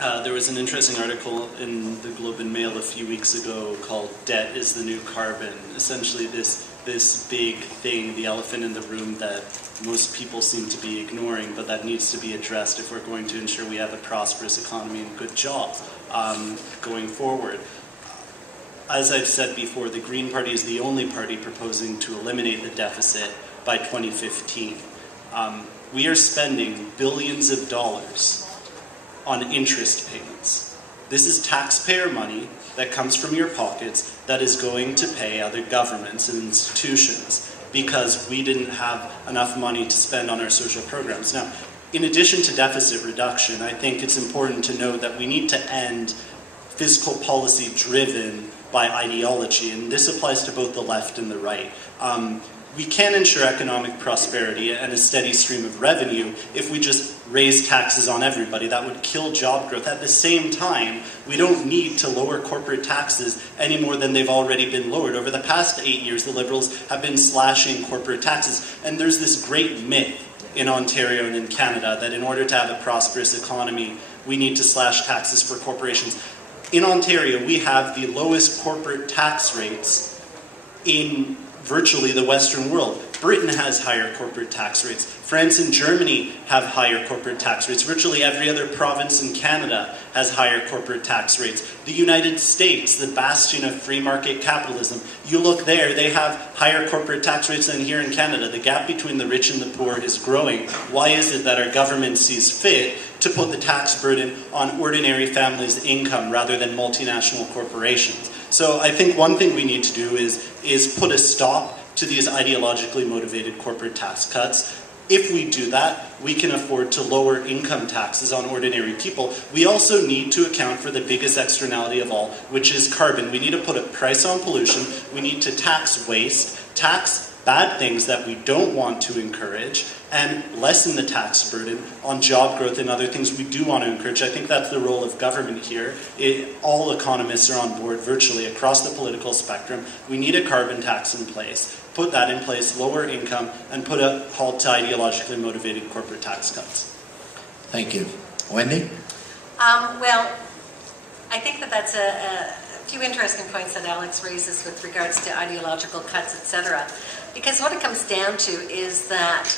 There was an interesting article in the Globe and Mail a few weeks ago called "Debt is the New Carbon." Essentially this big thing, the elephant in the room that most people seem to be ignoring, but that needs to be addressed if we're going to ensure we have a prosperous economy and good jobs going forward. As I've said before, the Green Party is the only party proposing to eliminate the deficit by 2015. We are spending billions of dollars on interest payments. This is taxpayer money that comes from your pockets that is going to pay other governments and institutions because we didn't have enough money to spend on our social programs. Now, in addition to deficit reduction, I think it's important to note that we need to end fiscal policy driven by ideology, and this applies to both the left and the right. We can ensure economic prosperity and a steady stream of revenue if we just raise taxes on everybody. That would kill job growth. At the same time, we don't need to lower corporate taxes any more than they've already been lowered. Over the past 8 years, the Liberals have been slashing corporate taxes, and there's this great myth in Ontario and in Canada that in order to have a prosperous economy, we need to slash taxes for corporations. In Ontario, we have the lowest corporate tax rates in virtually the Western world. Britain has higher corporate tax rates. France and Germany have higher corporate tax rates. Virtually every other province in Canada has higher corporate tax rates. The United States, the bastion of free market capitalism, you look there, they have higher corporate tax rates than here in Canada. The gap between the rich and the poor is growing. Why is it that our government sees fit to put the tax burden on ordinary families' income rather than multinational corporations? So I think one thing we need to do is put a stop to these ideologically motivated corporate tax cuts. If we do that, we can afford to lower income taxes on ordinary people. We also need to account for the biggest externality of all, which is carbon. We need to put a price on pollution. We need to tax waste, tax bad things that we don't want to encourage, and lessen the tax burden on job growth and other things we do want to encourage. I think that's the role of government here. All economists are on board virtually across the political spectrum. We need a carbon tax in place. Put that in place, lower income, and put a halt to ideologically motivated corporate tax cuts. Thank you. Wendy? Well, I think that's a few interesting points that Alex raises with regards to ideological cuts, etc. Because what it comes down to is that